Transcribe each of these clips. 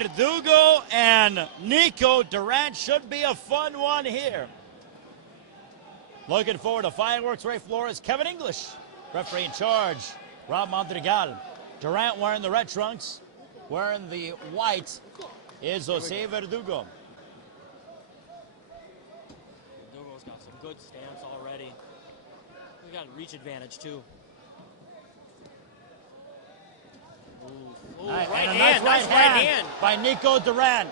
Verdugo and Neko. Durant should be a fun one here. Looking forward to fireworks. Ray Flores, Kevin English, referee in charge. Rob Madrigal. Durant wearing the red trunks. Wearing the white is Jose Verdugo. Verdugo's got some good stance already. He's got reach advantage too. Ooh, Nice, right nice hand, right hand hand. by Neko Durant.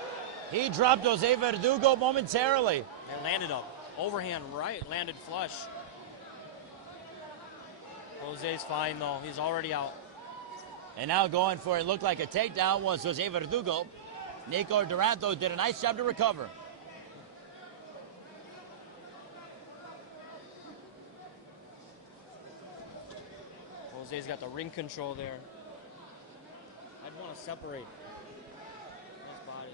He dropped Jose Verdugo momentarily. And landed a overhand right, landed flush. Jose's fine though, he's already out. And now going for it looked like a takedown was Jose Verdugo. Neko Durant, though, did a nice job to recover. Jose's got the ring control there. I'd want to separate his body.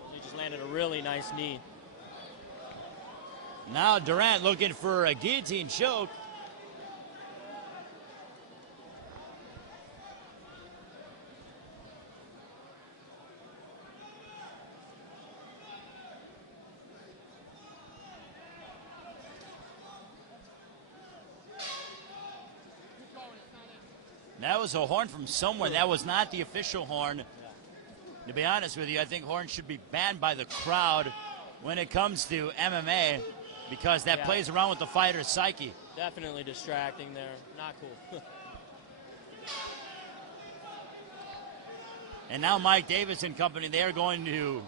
Jose just landed a really nice knee. Now Durant looking for a guillotine choke. That was a horn from somewhere. That was not the official horn. Yeah. To be honest with you, I think horns should be banned by the crowd when it comes to MMA because that plays around with the fighter's psyche. Definitely distracting there. Not cool. And now Mike Davis and company, they're going to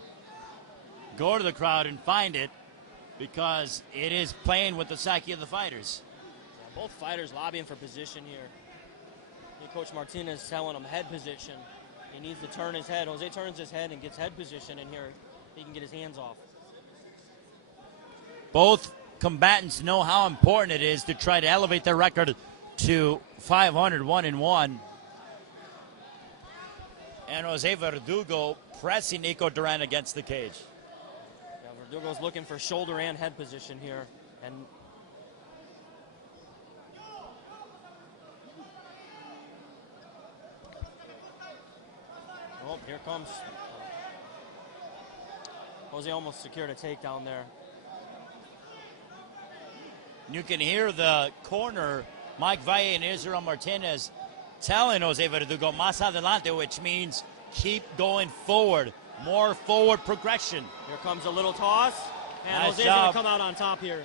go to the crowd and find it because it is playing with the psyche of the fighters. Yeah, both fighters lobbying for position here. Coach Martinez telling him head position. He needs to turn his head. Jose turns his head and gets head position in here. He can get his hands off. Both combatants know how important it is to try to elevate their record to 500, 1-1. And Jose Verdugo pressing Neko Durant against the cage. Yeah, Verdugo's looking for shoulder and head position here. And oh, here comes. Jose almost secured a takedown there. You can hear the corner, Mike Valle and Israel Martinez telling Jose Verdugo, más adelante, which means keep going forward. More forward progression. Here comes a little toss. And Nice Jose's job. going to come out on top here.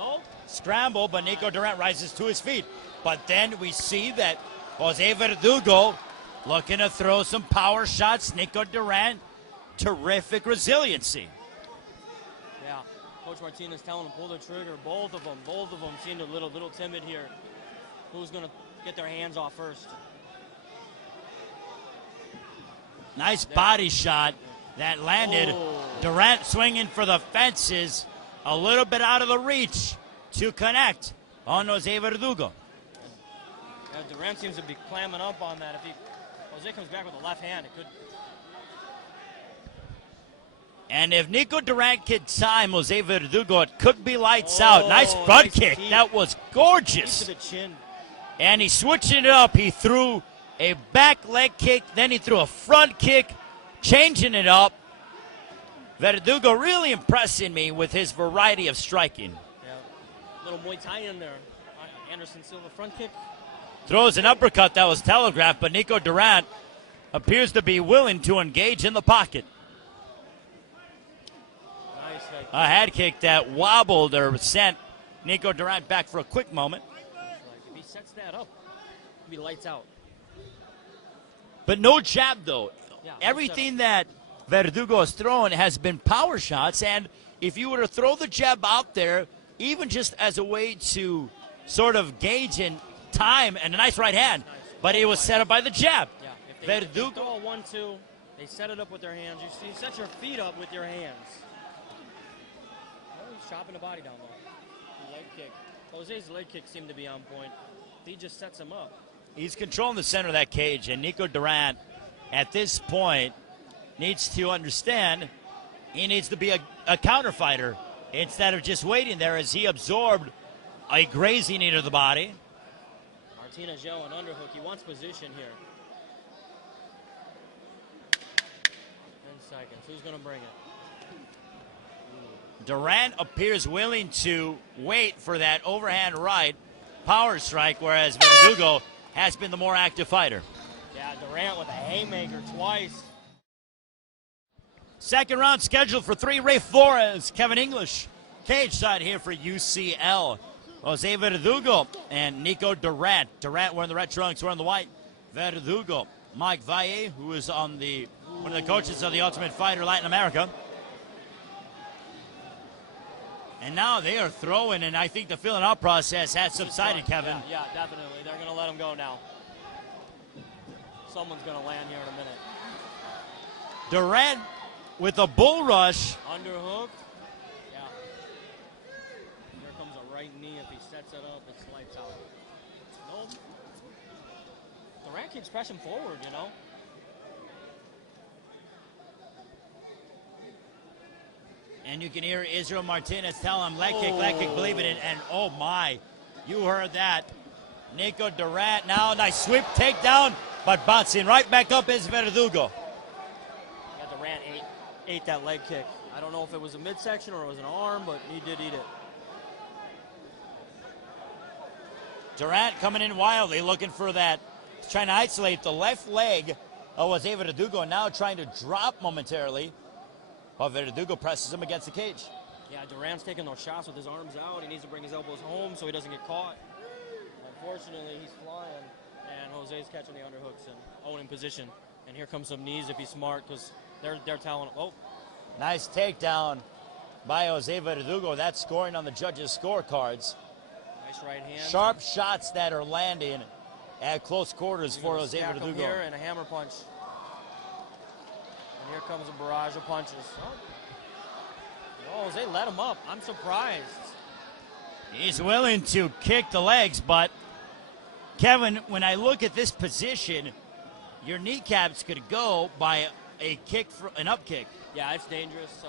Oh. Scramble, but Neko Durant rises to his feet. But then we see that Jose Verdugo looking to throw some power shots. Neko Durant, terrific resiliency. Yeah, Coach Martinez telling him pull the trigger. Both of them seemed a little timid here. Who's going to get their hands off first? Nice body shot that landed. Oh. Durant swinging for the fences. A little bit out of the reach to connect on Jose Verdugo. Yeah, Durant seems to be clamming up on that. If Jose comes back with a left hand, it could. And if Neko Durant could time Jose Verdugo, it could be lights out. Nice front nice kick. kick. That was gorgeous. To the chin. And he's switching it up. He threw a back leg kick, then he threw a front kick, changing it up. Verdugo really impressing me with his variety of striking. Yeah, little Muay Thai in there. Anderson Silva front kick. Throws an uppercut that was telegraphed, but Neko Durant appears to be willing to engage in the pocket. Nice head kick. A head kick that wobbled or sent Neko Durant back for a quick moment. If he sets that up, he'll be lights out. But no jab, though. Yeah, Everything that Verdugo has thrown has been power shots, and if you were to throw the jab out there, even just as a way to sort of gauge in time, and a nice right hand, but it was set up by the jab. Yeah, if they Verdugo. throw a 1-2, they set it up with their hands. You set your feet up with your hands. Oh, he's chopping the body down low. Leg kick. Jose's leg kick seemed to be on point. He just sets him up. He's controlling the center of that cage, and Neko Durant, at this point, needs to understand he needs to be a counter fighter instead of just waiting there as he absorbed a grazing knee to the body. Martinez yelling underhook. He wants position here. 10 seconds. Who's going to bring it? Durant appears willing to wait for that overhand right power strike, whereas Verdugo has been the more active fighter. Yeah, Durant with a haymaker twice. Second round scheduled for 3. Ray Flores, Kevin English. Cage side here for UCL. Jose Verdugo and Neko Durant. Durant wearing the red trunks, wearing the white. Verdugo. Mike Valle, who is on one of the coaches of the Ultimate Fighter Latin America. And now they are throwing, and I think the filling out process has subsided, Kevin. Yeah, definitely. They're going to let him go now. Someone's going to land here in a minute. Durant with a bull rush. Underhook. Yeah. Here comes a right knee. If he sets it up, it's lights out. Nope. Durant keeps pressing forward, you know. And you can hear Israel Martinez tell him, leg kick, believe it. And oh my, you heard that. Neko Durant now, nice sweep, takedown, but bouncing right back up is Verdugo. Yeah, Durant ate that leg kick. I don't know if it was a midsection or it was an arm, but he did eat it. Durant coming in wildly, looking for that, trying to isolate the left leg of Jose Verdugo, now trying to drop momentarily. But Verdugo presses him against the cage. Yeah, Durant's taking those shots with his arms out. He needs to bring his elbows home so he doesn't get caught. Unfortunately, he's flying, and Jose's catching the underhooks and owning position. And here comes some knees if he's smart, because they're telling him, oh. Nice takedown by Jose Verdugo. That's scoring on the judges' scorecards. Nice right hand. Sharp shots that are landing at close quarters for Jose Verdugo. Here and a hammer punch. And here comes a barrage of punches. Oh, Jose let him up. I'm surprised. He's willing to kick the legs, but Kevin, when I look at this position, your kneecaps could go by an up kick. Yeah, it's dangerous.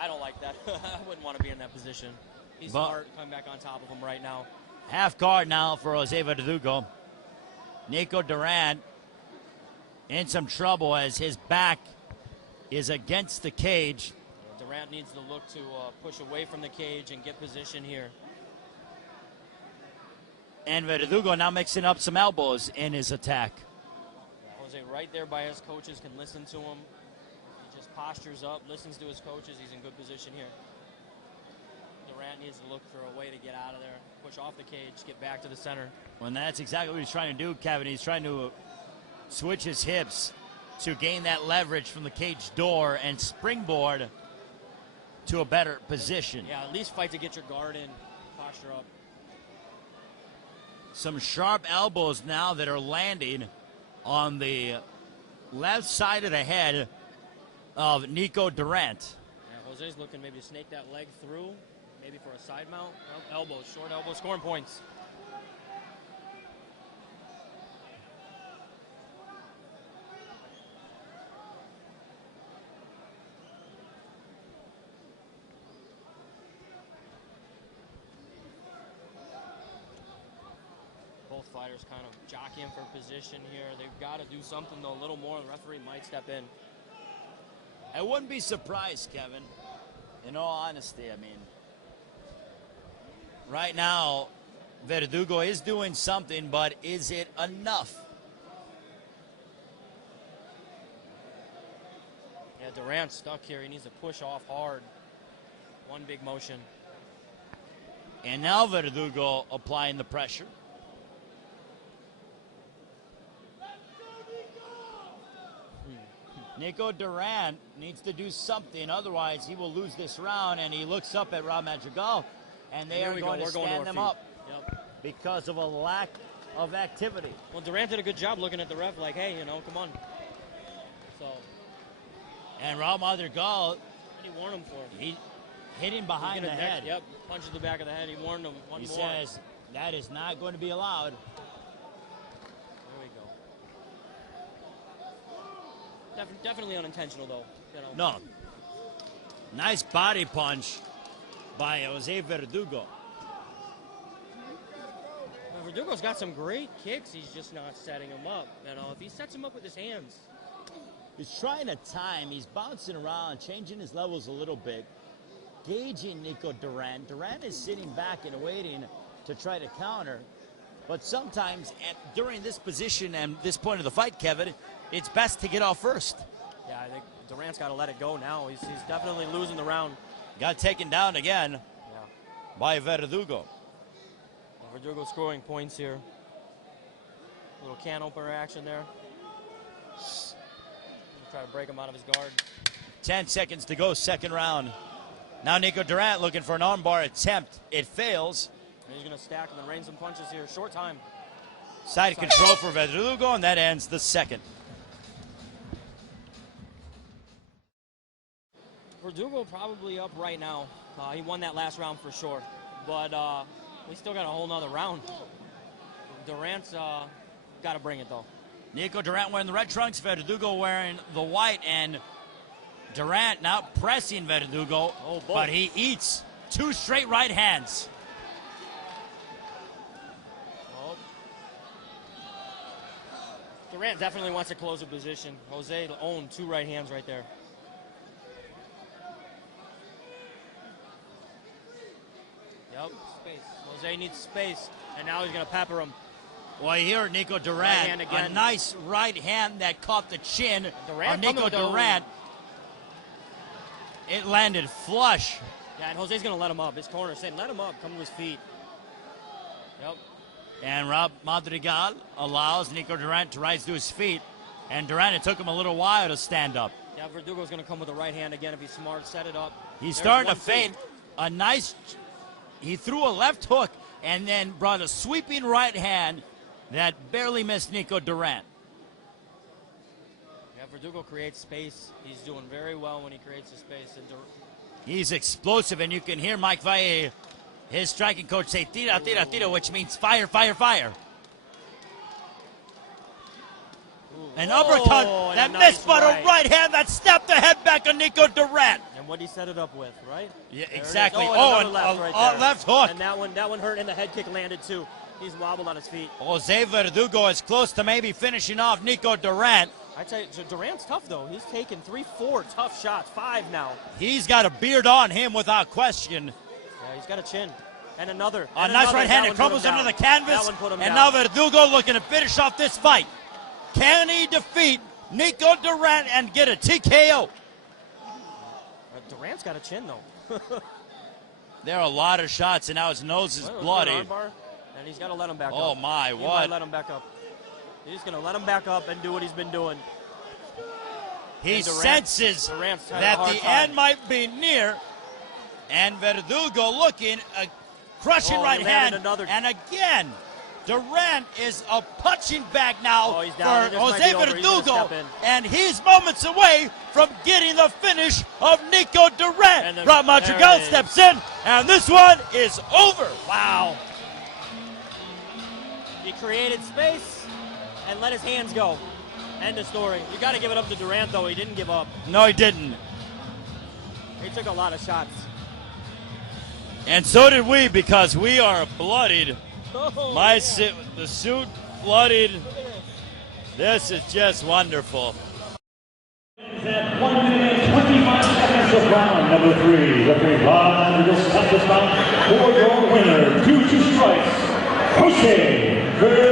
I don't like that. I wouldn't want to be in that position. He's smart, coming back on top of him right now. Half guard now for Jose Verdugo. Neko Durant in some trouble as his back is against the cage. Durant needs to look to push away from the cage and get position here. And Verdugo now mixing up some elbows in his attack. Jose right there by his coaches, can listen to him. He just postures up, listens to his coaches. He's in good position here. Durant needs to look for a way to get out of there, push off the cage, get back to the center. Well, and that's exactly what he's trying to do, Kevin. He's trying to switch his hips to gain that leverage from the cage door and springboard to a better position. Yeah, at least fight to get your guard in, posture up. Some sharp elbows now that are landing on the left side of the head of Neko Durant. Yeah, Jose's looking maybe to snake that leg through, maybe for a side mount. Elbows, short elbows, scoring points. Both fighters kind of jockeying for position here. They've got to do something, though, a little more. The referee might step in. I wouldn't be surprised, Kevin, in all honesty. I mean, right now, Verdugo is doing something, but is it enough? Yeah, Durant's stuck here. He needs to push off hard. One big motion. And now Verdugo applying the pressure. Neko Durant needs to do something, otherwise he will lose this round, and he looks up at Rob Madrigal, and they are going to stand them up because of a lack of activity. Well, Durant did a good job looking at the ref like, hey, you know, come on. So. And Rob Madrigal, What did he warn him for? He hit him behind the head. Yep, punches the back of the head. He warned him one more. He says that is not going to be allowed. Definitely unintentional, though. You know. No. Nice body punch by Jose Verdugo. Verdugo's got some great kicks. He's just not setting them up. You know, if he sets them up with his hands. He's trying to time. He's bouncing around, changing his levels a little bit, gauging Neko Durant. Durant is sitting back and waiting to try to counter. But sometimes during this position and this point of the fight, Kevin, it's best to get off first. Yeah, I think Durant's got to let it go now. He's definitely losing the round. Got taken down again by Verdugo. Verdugo scoring points here. Little can opener action there. Try to break him out of his guard. 10 seconds to go, second round. Now Neko Durant looking for an armbar attempt. It fails. And he's going to stack and then rain some punches here. Short time. Side control for Verdugo, and that ends the second. Verdugo probably up right now. He won that last round for sure. But we still got a whole nother round. Durant's got to bring it, though. Neko Durant wearing the red trunks, Verdugo wearing the white, and Durant now pressing Verdugo, but he eats two straight right hands. Durant definitely wants to close the position. Jose owned two right hands right there. Yep, space. Jose needs space, and now he's going to pepper him. Well, here Neko Durant, a nice right hand that caught the chin of Neko Durant. It landed flush. Yeah, and Jose's going to let him up. His corner saying, let him up, come to his feet. Yep. And Rob Madrigal allows Neko Durant to rise to his feet. And Durant, it took him a little while to stand up. Yeah, Verdugo's going to come with the right hand again if he's smart, set it up. He's starting to feint. He threw a left hook and then brought a sweeping right hand that barely missed Neko Durant. Yeah, Verdugo creates space. He's doing very well when he creates the space. And he's explosive, and you can hear Mike Valle, his striking coach, say tira, tira, tira, which means fire, fire, fire. An uppercut that missed, but a right hand that snapped the head back on Neko Durant. And what he set it up with, right? Yeah, exactly. And left hook. And that one hurt, and the head kick landed too. He's wobbled on his feet. Jose Verdugo is close to maybe finishing off Neko Durant. I tell you, Durant's tough though. He's taken 3-4 tough shots, 5 now. He's got a beard on him without question. Yeah, he's got a chin. And another. A nice right hand. It crumbles under the canvas. And now Verdugo looking to finish off this fight. Can he defeat Neko Durant and get a TKO? Durant's got a chin though. There are a lot of shots, and now his nose is bloody. And he's got to let him back up. Oh my, he what? Might let him back up. He's going to let him back up and do what he's been doing. He senses that the end might be near, and Verdugo looking a crushing right hand. And again, Durant is a punching bag now for Jose Verdugo, and he's moments away from getting the finish of Neko Durant. Rob Madrigal steps in, and this one is over. Wow. He created space and let his hands go. End of story. You got to give it up to Durant, though. He didn't give up. No, he didn't. He took a lot of shots. And so did we, because we are bloodied. The suit bloodied. This is just wonderful. At 1 minute 25 seconds of round number 3. Referee Bob will stop this bout for your winner, 2 strikes, Jose Verdugo.